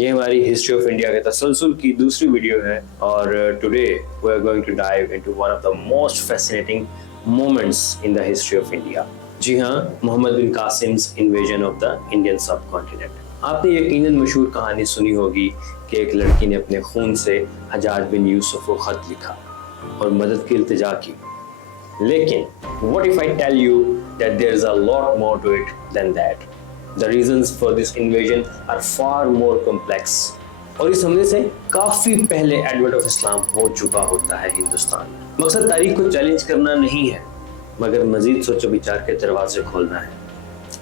یہ ہماری history of India کے تسلسل کی دوسری ویڈیو ہے اور today we are going to dive into one of the most fascinating moments in the history of India. جی ہاں، Muhammad bin Qasim's invasion of the Indian subcontinent. آپ نے یقیناً مشہور کہانی سنی ہوگی کہ ایک لڑکی نے اپنے خون سے حجاج بن یوسف کو خط لکھا اور مدد کی التجا کی. لیکن what if I tell you that there's a lot more to it than that? The reasons for this invasion are far more complex. اور اس حملے سے کافی پہلے ایڈورڈ آف اسلام ہو چکا ہوتا ہے ہندوستان میں. مقصد تاریخ کو چیلنج کرنا نہیں ہے مگر مزید سوچ و بچار کے دروازے کھولنا ہے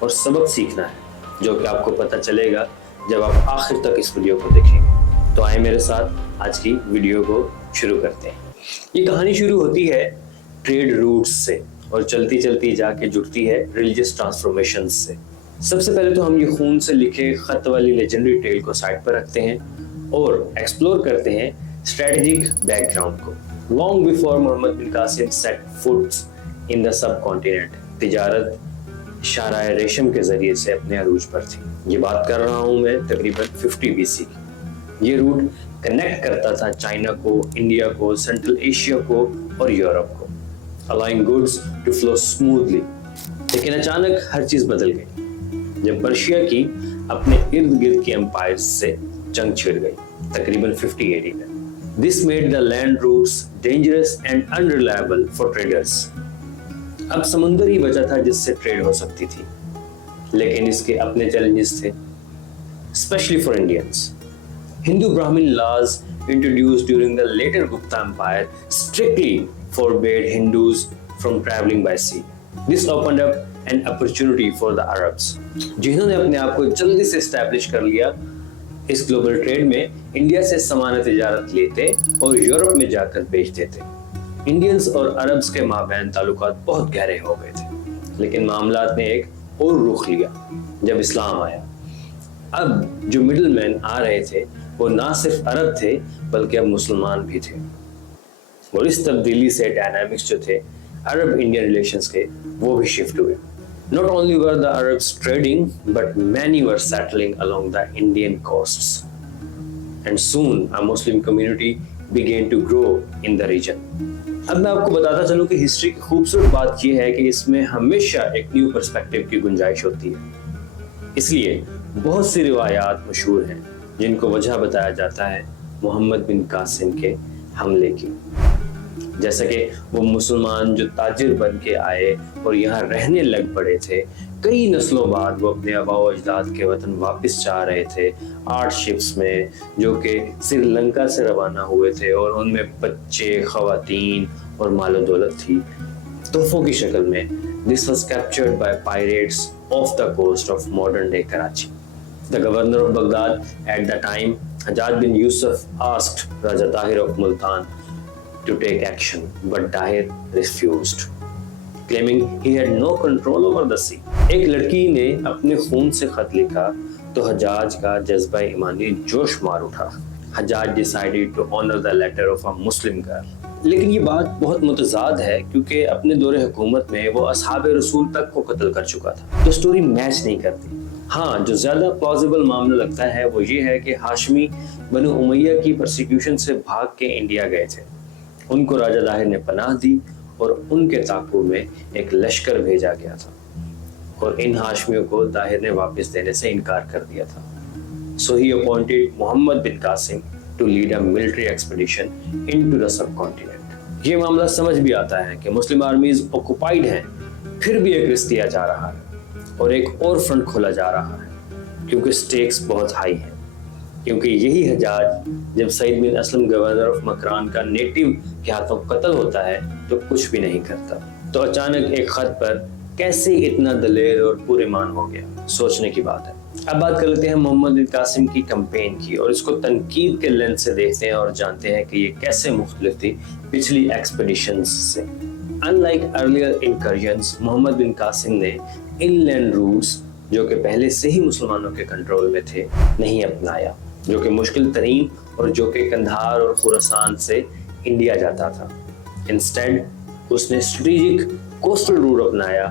اور سبق سیکھنا ہے، جو کہ آپ کو پتہ چلے گا جب آپ آخر تک اس ویڈیو کو دیکھیں گے. تو آئیں میرے ساتھ آج کی ویڈیو کو شروع کرتے ہیں. یہ کہانی شروع ہوتی ہے ٹریڈ روٹس سے اور چلتی چلتی جا کے جڑتی ہے ریلیجس ٹرانسفارمیشن سے. سب سے پہلے تو ہم یہ خون سے لکھے خط والی لیجنڈری ٹیل کو سائڈ پر رکھتے ہیں اور ایکسپلور کرتے ہیں اسٹریٹجک بیک گراؤنڈ کو. لانگ بیفور محمد بن قاسم سیٹ فوٹس ان دا سب کانٹیننٹ، تجارت شاہراہ ریشم کے ذریعے سے اپنے عروج پر تھی. یہ بات کر رہا ہوں میں تقریباً 50 BC کی. یہ روٹ کنیکٹ کرتا تھا چائنا کو، انڈیا کو، سینٹرل ایشیا کو اور یورپ کو، allowing goods to flow smoothly. لیکن اچانک ہر چیز بدل گئی جب پرشیا کی اپنے ارد گرد کے امپائرز سے جنگ چھڑ گئی تقریباً 50 AD میں. This made the land routes dangerous and unreliable for traders. اب سمندر ہی بچا تھا جس سے ٹریڈ ہو سکتی تھی، لیکن اس کے اپنے چیلنجز تھے especially for Indians. Hindu Brahmin laws introduced during the later Gupta Empire strictly forbade Hindus from traveling by sea. This opened up an opportunity for the Arabs, جنہوں نے اپنے آپ کو جلدی سے اسٹیبلش کر لیا اس گلوبل ٹریڈ میں. انڈیا سے سامان تجارت لیتے اور یورپ میں جا کر بیچتے تھے. انڈینز اور عربز کے مابین تعلقات بہت گہرے ہو گئے تھے، لیکن معاملات نے ایک اور رخ لیا جب اسلام آیا. اب جو مڈل مین آ رہے تھے وہ نہ صرف عرب تھے بلکہ اب مسلمان بھی تھے، اور اس تبدیلی سے ڈائنامکس جو تھے عرب انڈین ریلیشنز کے وہ بھی شفٹ ہوئے. Not only were the Arabs trading, but many were settling along the Indian coasts. And soon a Muslim community began to grow in the region. اب میں آپ کو بتاتا چلوں کہ ہسٹری کی خوبصورت بات یہ ہے کہ اس میں ہمیشہ ایک نیو پرسپیکٹیو کی گنجائش ہوتی ہے. اس لیے بہت سی روایات مشہور ہیں جن کو وجہ بتایا جاتا ہے محمد بن قاسم کے حملے کی. جیسا کہ وہ مسلمان جو تاجر بن کے آئے اور یہاں رہنے لگ پڑے تھے، کئی نسلوں بعد وہ اپنے آباء و اجداد کے وطن واپس جا رہے تھے 8 شپس میں جو کہ سری لنکا سے روانہ ہوئے تھے، اور ان میں بچے، خواتین اور مال و دولت تھی تحفوں کی شکل میں. This was captured by pirates off the coast of modern day Karachi. The governor of Baghdad at the time, Hajjaj bin Yusuf, asked Raja Tahir of Multan to take action, but Tahir refused, claiming he had no control over the sea. ایک لڑکی نے اپنے خون سے خط لکھا تو حجاج کا جذبہ ایمانی جوش مار اٹھا. حجاج decided to honor the letter of a Muslim girl. لیکن یہ بات بہت متضاد ہے کیونکہ اپنے دور حکومت میں وہ اصحاب رسول تک کو قتل کر چکا تھا، تو سٹوری میچ نہیں کرتی. ہاں، جو زیادہ پلازیبل معاملہ لگتا ہے وہ یہ ہے کہ ہاشمی بنو امیہ کی پرسیکیوشن سے بھاگ کے انڈیا گئے تھے. ان کو راجہ طاہر نے پناہ دی اور ان کے تعاقب میں ایک لشکر بھیجا گیا تھا، اور ان ہاشمیوں کو طاہر نے واپس دینے سے انکار کر دیا تھا. So he appointed Muhammad bin Qasim to lead a military expedition into the subcontinent. یہ معاملہ سمجھ بھی آتا ہے کہ مسلم آرمیز آکوپائیڈ ہیں، پھر بھی ایک رسک دیا جا رہا ہے اور ایک اور فرنٹ کھولا جا رہا ہے کیونکہ سٹیکس بہت ہائی ہیں. کیونکہ یہی حجاج جب سعید بن اسلم گورنر آف مکران کا نیٹو کے ہاتھوں قتل ہوتا ہے تو کچھ بھی نہیں کرتا. تو اچانک ایک خط پر کیسے اتنا دلیر اور پرایمان ہو گیا، سوچنے کی بات ہے. اب بات کر لیتے ہیں محمد بن قاسم کی کمپین کی اور اس کو تنقید کے لینس سے دیکھتے ہیں اور جانتے ہیں کہ یہ کیسے مختلف تھی پچھلی ایکسپیڈیشنز سے. Unlike earlier incursions, محمد بن قاسم نے ان لینڈ روٹس جو کہ پہلے سے ہی مسلمانوں کے کنٹرول میں تھے نہیں اپنایا، جو کہ مشکل ترین اور جو کہ کندھار اور خراسان سے انڈیا جاتا تھا. انسٹیڈ اس نے اسٹریٹجک کوسٹل روٹ اپنایا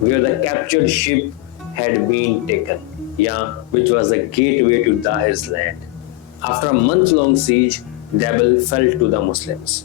where the captured ship had been taken, which was the gateway to Dahir's land. After a month-long siege, Dabel fell to the Muslims.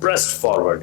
pressed forward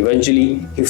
Eventually, he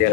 near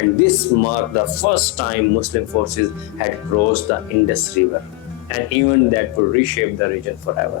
and this marked the first time Muslim forces had crossed the Indus River, an event that would reshape the region forever.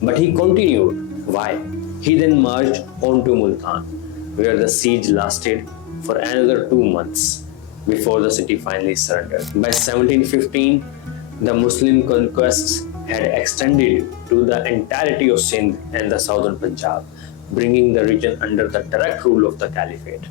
But he continued. Why? He then marched on to Multan, where the siege lasted for another 2 months before the city finally surrendered. By 1715, the Muslim conquests had extended to the entirety of Sindh and the southern Punjab, bringing the region under the direct rule of the Caliphate.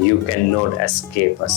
You cannot escape us.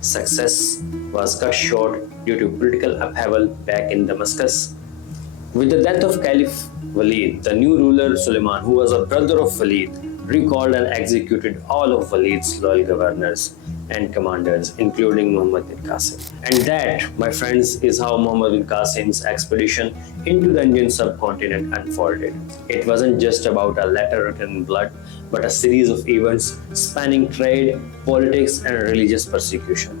success was cut short due to political upheaval back in Damascus. With the death of Caliph Walid, the new ruler Suleiman, who was a brother of Walid, recalled and executed all of Walid's loyal governors and commanders, including Muhammad bin Qasim. And that, my friends, is how Muhammad bin Qasim's expedition into the Indian subcontinent unfolded. It wasn't just about a letter written in blood, but a series of events spanning trade, politics, and religious persecution.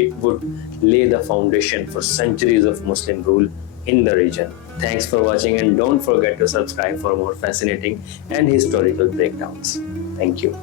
it would lay the foundation for centuries of Muslim rule in the region. Thanks for watching, and don't forget to subscribe for more fascinating and historical breakdowns. Thank you.